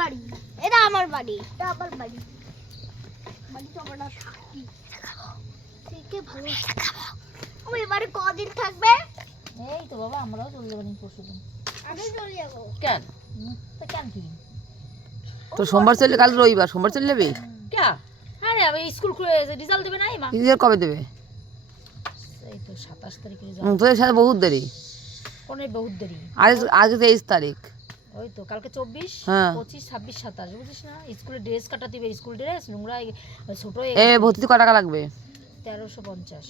বাড়ি। এটা আমার বাড়ি। এটা আমার বাড়ি। বাড়িতে আমরা থাকি থেকে ভালো আমি এবারে কদিন থাকবে? এই তো বাবা আমরাও চলে যাব পরশু দিন। আমি চলে যাব। কেন? তো কেন কি? তো সোমবার চললে কাল রবিবার সোমবার চলে যাবি? ক্যা আরে আমি স্কুল খুলে রেজাল্ট দেবে না মা? কবে দেবে? এই তো সাতাশ তারিখে রেজাল্ট তোদের সাথে বহুত দেরি। কোনে বহুত দেরি? আজ তেইশ তারিখ। ওই তো কালকে চব্বিশ হ্যাঁ। পঁচিশ ছাব্বিশ সাতাশ বুঝিস না? স্কুলে ড্রেস কাটা দিবে স্কুল ড্রেস নোংরা ছোট এ ভর্তিতে ক টাকা লাগবে? তেরোশো পঞ্চাশ।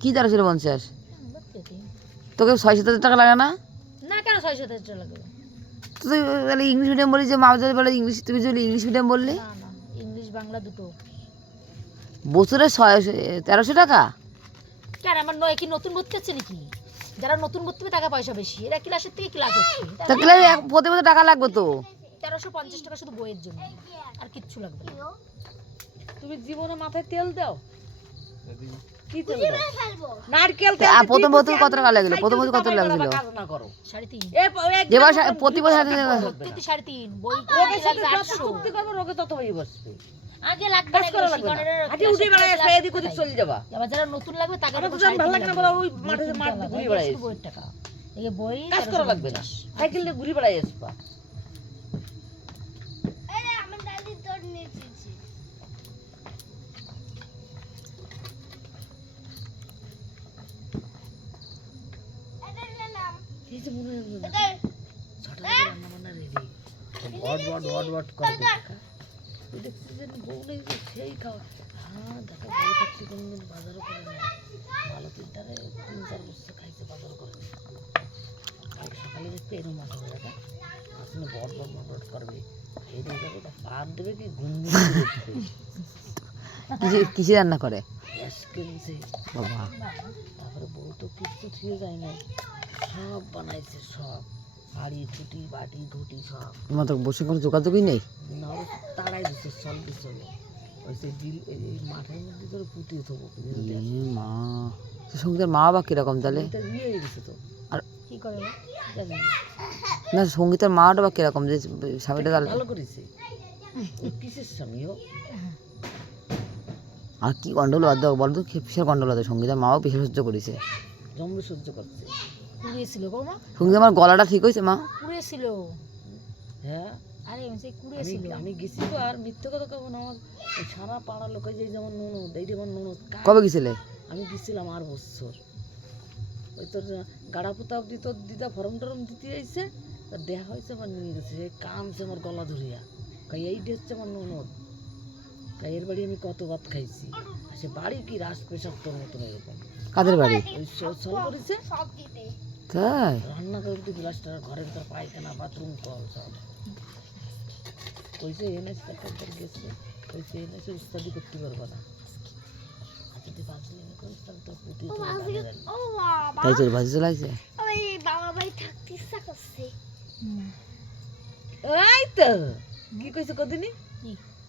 কি তেরো ছিল পঞ্চাশ। তোকে ছয় সাত টাকা লাগে না? না কেন ছয় সাত টাকা লাগবে? তুই তাহলে ইংলিশ মিডিয়াম বলি যে মা যদি বলে ইংলিশ তুমি যদি ইংলিশ মিডিয়াম বললি? ইংলিশ বাংলা দুটো। বছরে ছয় তেরোশো টাকা? কেন আমার নয় কি নতুন ভর্তি হচ্ছে নাকি? যারা নতুন করতে হবে টাকা পয়সা বেশি। এরা ক্লাসের থেকে ক্লাস হচ্ছে। তা ক্লাস প্রতি বছর টাকা লাগবে তো? তেরোশো পঞ্চাশ টাকা শুধু বইয়ের জন্য। আর কিচ্ছু লাগবে না। তুমি জীবনে মাথায় তেল দাও। নারকেল প্রথম বছর কত টাকা লাগল? প্রথম বছর কত লাগছিল কাজ না করো। সাড়ে তিন। এ প- এক যেবার গ্রাম প্রতি বছর সাড়ে তিন বই রোগের কিনতে সাথে লাগবে যত আটশো চুক্তি করব রোগে তত হয়ে বসবে। আগে লাগবে কাজ না করা এগুলো লাগবে না। শিকনের হাঁটি উঠে বেড়ায় ক্লাস এদিক চলে যাবা। আবার যারা নতুন লাগবে তাকে আমার দেবো তো সাড়ে ভালো লাগে না লাগবে। ওই মাঠে মাঠ ঘুরে বেড়ায় টাকা এই বই কাজ করা লাগবে না। সাইকেল দিয়ে ঘুরে বেড়াই আসবা এই রে, আমার দাদি তোর নিচেছে এটা যে মনে হয় ছটা থেকে রান্না বান্না ready what what what what করে দেখছি যে বউ নেই যে সেই খাওয়া। হ্যাঁ দেখা বউ থাকতে কোনোদিন বাজারও করে না ভালো তিনটারে তিন চার বছর খাইছে বাজার করে না। সকালে দেখতে এরকম মাথা হয়ে দেখা। আসলে বট বট বট বট করবে। এই যাবে তা পান দেবে কি ঘুম কিসে কিসে রান্না করে? কিনছে। বাবা। তারপরে বউ তো কিচ্ছু ছুঁয়ে যায় না সব বানাইছে সব। হাড়ি ছুটি বাটি ঘুটি সব। তোমার তো বসে কোনো যোগাযোগই নেই? না দিচ্ছে চল চলে ওই সে বিল এই মাঠের মধ্যে করে পুঁতিয়ে থবো মা। সঙ্গীতের মা বাবা কীরকম তাহলে? বিয়ে হয়ে গেছে তো। কি করে না। সঙ্গীতের মাটা বা কীরকম যে স্বামীটা ভালো করেছে। কিসের স্বামীও আর কি গন্ডল বাদ দাও বলতো তো কি বিশাল গন্ডল আছে? সঙ্গীতার মাও বিশাল সহ্য করেছে। জম্ব সহ্য করছে। কুড়িয়েছিল গো মা। সংগীত আমার গলাটা ঠিক হয়েছে মা? কুড়িয়েছিল। হ্যাঁ? আরে আমি সেই কুড়িয়েছিল। আমি গেছি তো আর মিথ্যে কথা কব না আমার সারা পাড়া লোকে যে যেমন ননদ এই যেমন ননদ কবে গেছিলে? আমি গেছিলাম আর বছর। ওই তোর গাড়া পোতা অব্দি তোর দিদা ফরম টরম দিতে আইছে তা দেখা হয়েছে আমার নিয়ে গেছে কামছে আমার গলা ধরিয়া। কাই এই হচ্ছে আমার ননদ। এর বাড়ি আমি কত ভাত খাইছি? সে বাড়ি কি রাস পেশাব তোর মতন এরকম? কাদের বাড়ি? ওই সল করেছে? সব তাই? রান্না করে তুই গ্লাসটা ঘরের ভিতর পায়খানা বাথরুম কল সব। কইছে এনেছে তারপর গেছে। কইছে এনেছে উস্তাদি করতে পারব না। তোর তোর বাবা। তাই চল ভাজি চলাইছে ওই বাবা বাড়ি থাকতে ইচ্ছা করছে। এই তো কি কইছে কদিনই?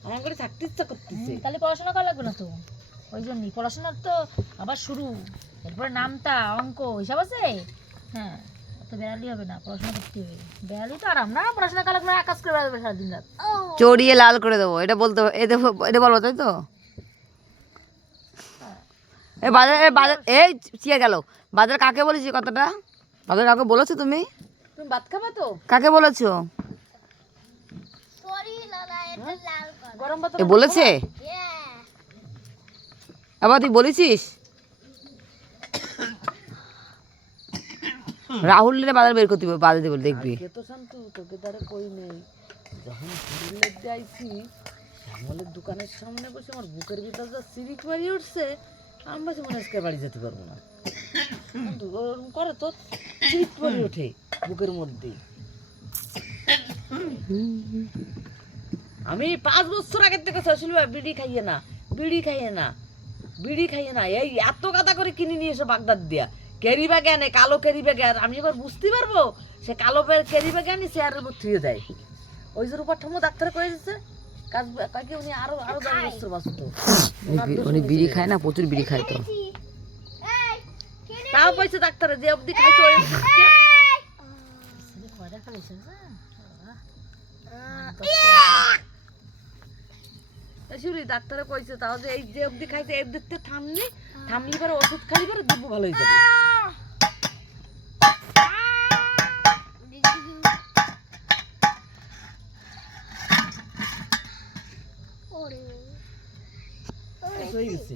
আমার করে থাকতে ইচ্ছা করতেছে। তাহলে পড়াশোনা করা লাগবে না তো? ওই জন্যই। পড়াশোনার তো আবার শুরু। এরপরে নামতা অঙ্ক হিসাব আছে? হ্যাঁ তো বেড়ালি হবে না পড়াশোনা করতে হবে। বেড়ালি তো আরাম না পড়াশোনা করা লাগবে না আকাশ করে বেড়াবে সারাদিন রাত। চড়িয়ে লাল করে দেবো এটা বলতে এটা এটা বলব তাই তো? এ বাজার এ বাজার এই চিয়া গেল। বাজার কাকে বলেছি কথাটা? বাজার কাকে বলেছ তুমি? তুমি ভাত খাবা তো? কাকে বলেছ? সরি লালা এটা লাল এ বলেছে? আবার তুই বলেছিস? রাহুল রে বাজার বের করতে বাজার দেবো দেখবি। তো শান্তু তোকে তারে কই নেই। যখন দিয়ে শ্যামলের দোকানের সামনে বসে আমার বুকের ভিতর যা সিরিক মারি উঠছে আমি বলছি মনে আজকে বাড়ি যেতে পারব না। ওরকম করে তো সিরিক মারি ওঠে বুকের মধ্যে আমি পাঁচ বছর আগের থেকে শশুর বিড়ি খাইয়ে না বিড়ি খাইয়ে না বিড়ি খাইয়ে না এই এত কাদা করে কিনে নিয়ে এসে বাগদাদ দিয়া ক্যারি ব্যাগ আনে কালো ক্যারি ব্যাগ আর আমি এবার বুঝতে পারব সে কালো ক্যারি ব্যাগ আনি চেয়ারের উপর থুয়ে দেয় ওই যে রূপার ঠাম্মা ডাক্তার কয়েছে কাজ কাকে উনি আরও আরও দশ বছর বাঁচত উনি বিড়ি খায় না প্রচুর বিড়ি খায় তো তাও কইছে ডাক্তারে যে অবধি খাইছে ওই শাশুড়ি ডাক্তারে কইছে তাও যে এই যে অবধি খাইছে এর দিকতে থামনি থামলি পরে ওষুধ খালি পরে দিব ভালো হয়ে যাবে। ওরে শেষ হয়ে গেছে।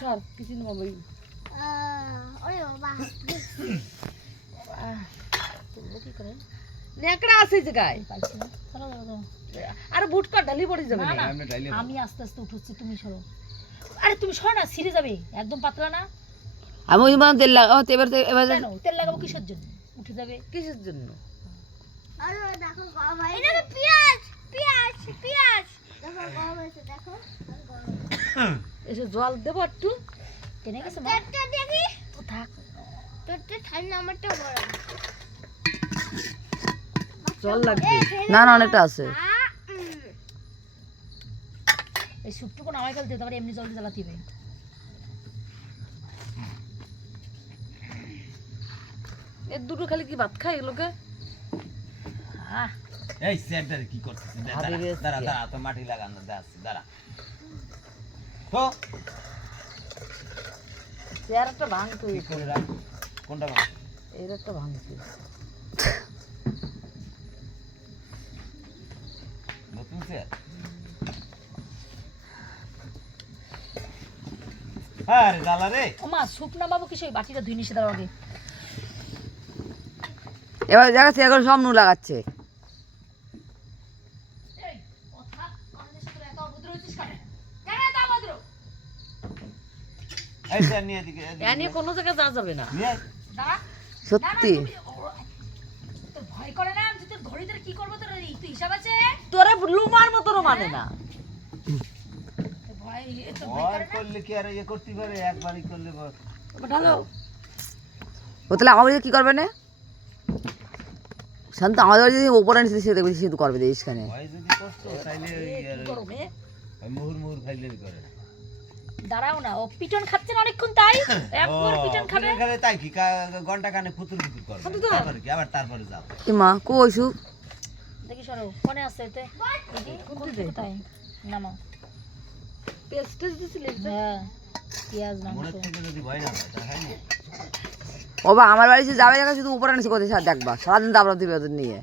সর কিছু না বাবা ওরে বাবা। আহ, কি করে ন্যাকড়া আছে এই জায়গায়। পাইছি না আর বুট কাট ঢালি পড়ে যাবে আমি আস্তে আস্তে উঠছি তুমি সরো। আরে তুমি সরো না ছিঁড়ে যাবে একদম পাতলা না। আমি ওই তেল লাগাবো তো এবার এবার তেল লাগাবো কিসের জন্য? উঠে যাবে। কিসের জন্য? আরে দেখো এটা পেঁয়াজ পেঁয়াজ পেঁয়াজ। দেখো গরম হয়েছে দেখো। এসে জল দেবো একটু। টেনে গেছে তোরটা দেখি। ও থাক। তোরটা ঠান্ডা আমারটা গরম। জল লাগবে। না না অনেকটা আছে। এই স্যুপটুকু নামাই ফেলতে তারপরে এমনি জল জ্বালাতে হবে। এর দুটো খালি কি ভাত খায় এগুলোকে আহ। এই সেন্টার কি করতেছিস দাঁড়া দাঁড়া তো মাটি লাগানো যাচ্ছে দাঁড়া। তো চেয়ার একটা ভাঙতো কি করে রাখ? কোনটা ভাঙ এর একটা ভাঙতো আরে দালা রে। ও মা বাটিটা ধুই নিষে দাও আগে? এবার দেখাচ্ছে এখন সব নু লাগাচ্ছে। না। নিয়ে সত্যি। ভয় করে না? ধরি তোর কি করব? তোর হিসাব আছে? তোরে লুমার মতো মানে না। তোর ভয় করলে কি আর ইয়ে করতে পারে? একবারই করলে ও তাহলে আমাদের কি করবে না? শান্ত আমাদের যদি ওপরে আনিস সে দেখবে সে করবে দেখিস কেন ভয় যদি কষ্ট তাইলে ওই আর কি করবে ওই মুহুর মুহুর খাইলে করে। দাঁড়াও না ও পিটন খাচ্ছে না অনেকক্ষণ তাই? একবার পিটন খাবে? পিটন খাবে তাই কি? কা- ঘণ্টা কানে ফুতুর ফুতুর করবে। কি? আবার তারপরে যাও। এ মা কই দেখি সরো ফোনে আসছে এতে। কোথায়? নামাও। পেস্ট হ্যাঁ পেঁয়াজ মাংস। মনের থেকে যদি ভয় না তাহলে না ও বা আমার বাড়ি সে যাবে জায়গা শুধু উপরে আনিস কোথায় সার দেখবা? সারাদিন দাবড়া দিবে ওদের নিয়ে।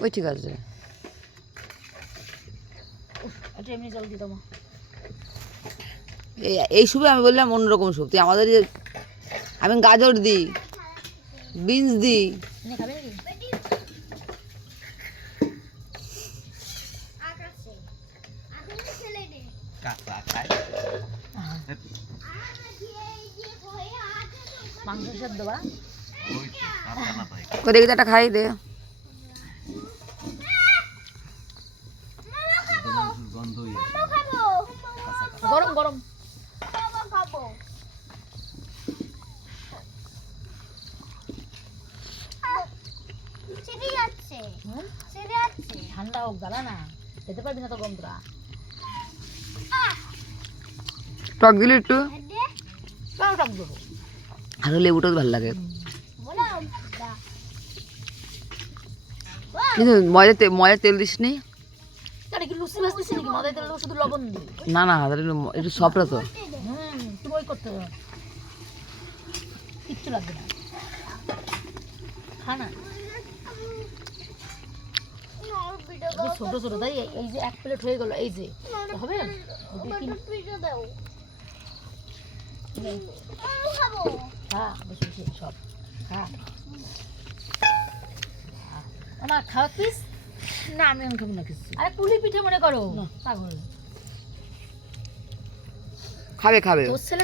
ওই ঠিক আছে। এই এই সুপে আমি বললাম অন্যরকম সুপ তুই আমাদের যে- আমি গাজর দিই বিনস দিই এনে খাবে নাকি আকাশে আকাশে ছেলে রে কাঁচা খায় আর দিয়ে দিয়ে ভয়ে আছে তো মাংস সেদ্ধ বা দেখি একটা খাই দে। গন্ধ মামা খাব গরম। গরম ঠান্ডা হোক দাঁড়া না। যেতে পারবি না তো গন্ধরা টক দিলি একটু? দে কেন টক দেবো আরও লেবুটাও ভালো লাগে। কিন্তু ময়দা ময়দার তেল দিস নি কি লুচি ভাজতেছি নাকি মাদায় তেল দেবো শুধু না? না তাহলে একটু ম- তো কিচ্ছু লাগবে না খা না ভিডিও এই ছোট ছোট তাই এই- এই যে এক প্লেট হয়ে গেল এই যে। হবে দুই তিন ভিডিও দাও নে, আমি খাব খা বেশি বেশি সব খা আমার খাওয়া পিস না আমি আমি খাব। না আরে পুলি মনে করো পাগল খাবে খাবে